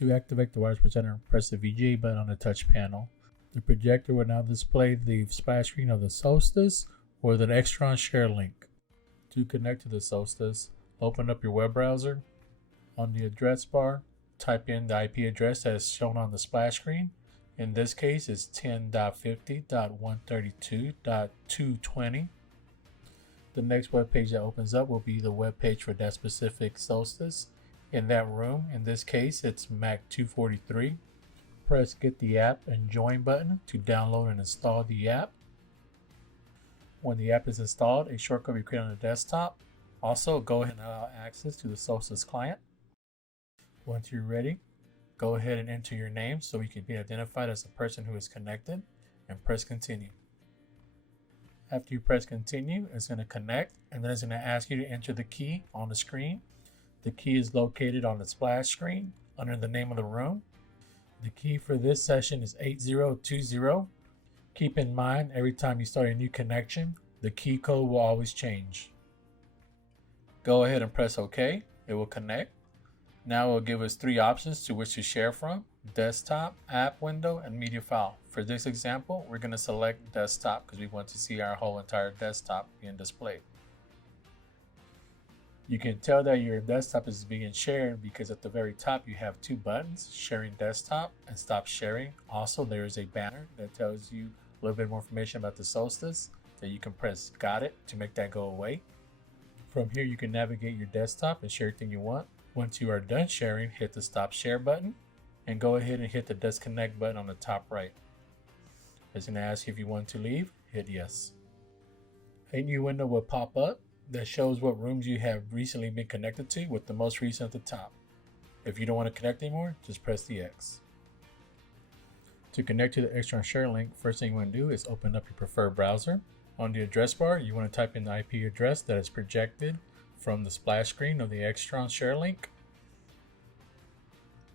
To activate the wireless projector, press the VGA button on the touch panel. The projector will now display the splash screen of the Solstice or the Extron Sharelink. To connect to the Solstice, open up your web browser. On the address bar, type in the IP address that is shown on the splash screen. In this case, it's 10.50.132.220. The next web page that opens up will be the web page for that specific Solstice. In that room, in this case, it's Mac 243. Press Get the App and Join button to download and install the app. When the app is installed, a shortcut will be created on the desktop. Also, go ahead and allow access to the Solstice client. Once you're ready, go ahead and enter your name so you can be identified as the person who is connected, and press Continue. After you press Continue, it's going to connect, and then it's going to ask you to enter the key on the screen. The key is located on the splash screen under the name of the room. The key for this session is 8020. Keep in mind, every time you start a new connection, the key code will always change. Go ahead and press OK. It will connect. Now it will give us three options to which to share from: desktop, app window, and media file. For this example, we're going to select desktop because we want to see our whole entire desktop being displayed. You can tell that your desktop is being shared because at the very top you have two buttons, Sharing Desktop and Stop Sharing. Also, there is a banner that tells you a little bit more information about the Solstice that you can press Got It to make that go away. From here, you can navigate your desktop and share everything you want. Once you are done sharing, hit the Stop Share button and go ahead and hit the Disconnect button on the top right. It's going to ask you if you want to leave. Hit Yes. A new window will pop up that shows what rooms you have recently been connected to, with the most recent at the top. If you don't want to connect anymore, just press the X. To connect to the Extron Sharelink, first thing you want to do is open up your preferred browser. On the address bar, you want to type in the IP address that is projected from the splash screen of the Extron Sharelink.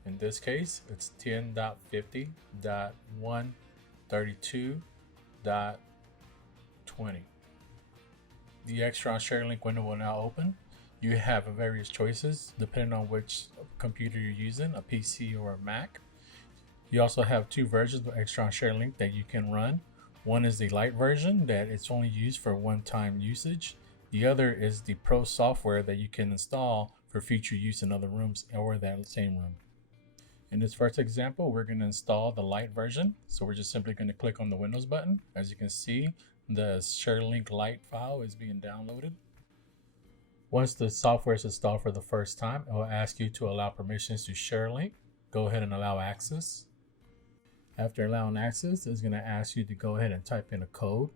In this case, it's 10.50.132.20. The Extron Sharelink window will now open. You have various choices depending on which computer you're using, a PC or a Mac. You also have two versions of Extron Sharelink that you can run. One is the light version that it's only used for one-time usage. The other is the Pro software that you can install for future use in other rooms or that same room. In this first example, we're going to install the light version. So we're just simply going to click on the Windows button. As you can see, the Sharelink Lite file is being downloaded. Once the software is installed for the first time, it will ask you to allow permissions to Sharelink. Go ahead and allow access. After allowing access, it's going to ask you to go ahead and type in a code.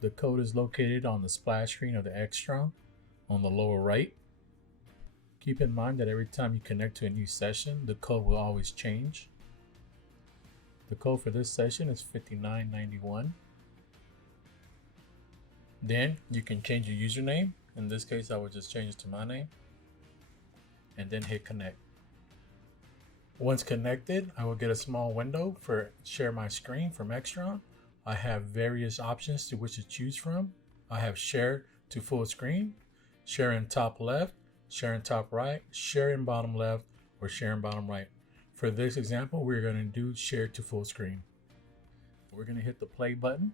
The code is located on the splash screen of the Extron on the lower right. Keep in mind that every time you connect to a new session, the code will always change. The code for this session is 5991. Then you can change your username. In this case, I would just change it to my name and then hit connect. Once connected, I will get a small window for Share My Screen from Extron. I have various options to which to choose from. I have Share to Full Screen, Share in Top Left, Share in Top Right, Share in Bottom Left, or Share in Bottom Right. For this example, we're going to do Share to Full Screen. We're going to hit the play button.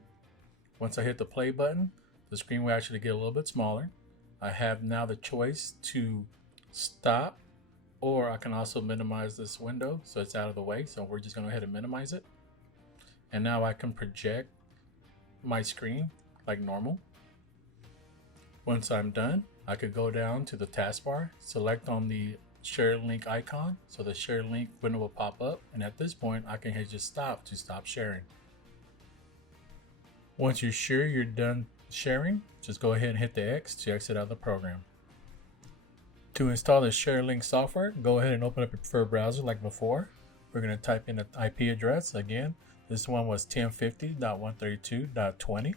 Once I hit the play button, the screen will actually get a little bit smaller. I have now the choice to stop, or I can also minimize this window so it's out of the way. So we're just going to go ahead and minimize it. And now I can project my screen like normal. Once I'm done, I could go down to the taskbar, select on the Sharelink icon, so the Sharelink window will pop up. And at this point, I can hit just stop to stop sharing. Once you're sure you're done sharing, just go ahead and hit the X to exit out of the program. To install the Sharelink software, go ahead and open up your preferred browser like before. We're going to type in the IP address. Again, this one was 10.50.132.20.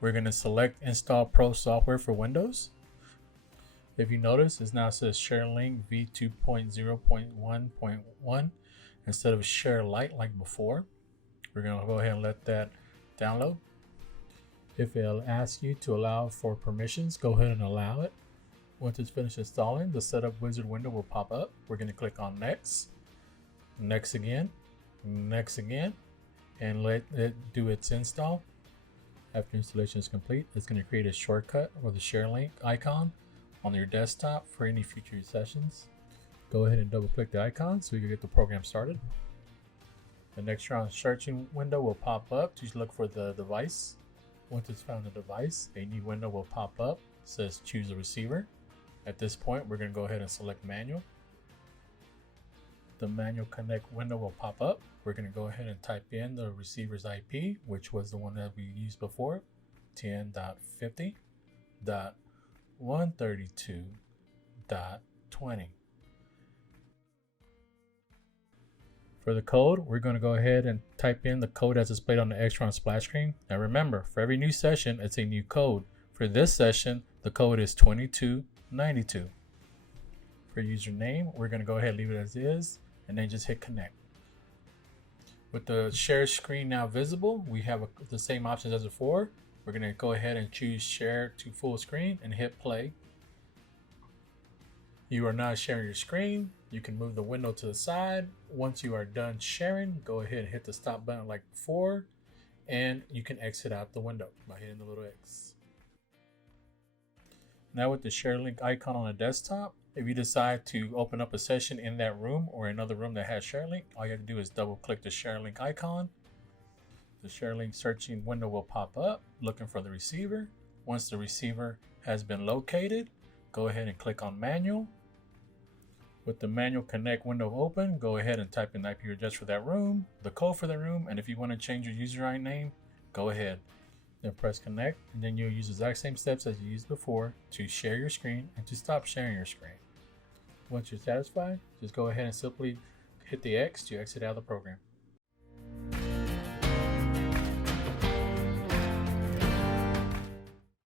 We're going to select Install Pro software for Windows. If you notice, it now says Sharelink v2.0.1.1 instead of Share Lite like before. We're going to go ahead and let that download. If it'll ask you to allow for permissions, go ahead and allow it. Once it's finished installing, the setup wizard window will pop up. We're going to click on next, next again, and let it do its install. After installation is complete, it's going to create a shortcut or the Sharelink icon on your desktop for any future sessions. Go ahead and double click the icon so you can get the program started. The next round searching window will pop up to look for the device. Once it's found the device, a new window will pop up. It says choose a receiver. At this point, we're going to go ahead and select manual. The manual connect window will pop up. We're going to go ahead and type in the receiver's IP, which was the one that we used before, 10.50.132.20. For the code, we're going to go ahead and type in the code as displayed on the Extron splash screen. Now remember, for every new session, it's a new code. For this session, the code is 2292. For username, we're going to go ahead and leave it as is, and then just hit connect. With the share screen now visible, we have the same options as before. We're going to go ahead and choose share to full screen and hit play. You are now sharing your screen. You can move the window to the side. Once you are done sharing, go ahead and hit the stop button like before, and you can exit out the window by hitting the little X. Now with the Sharelink icon on the desktop, if you decide to open up a session in that room or another room that has Sharelink, all you have to do is double click the Sharelink icon. The Sharelink searching window will pop up looking for the receiver. Once the receiver has been located, go ahead and click on manual. With the manual connect window open, go ahead and type in the IP address for that room, the code for the room, and if you want to change your user name, go ahead. Then press connect, and then you'll use the exact same steps as you used before to share your screen and to stop sharing your screen. Once you're satisfied, just go ahead and simply hit the X to exit out of the program.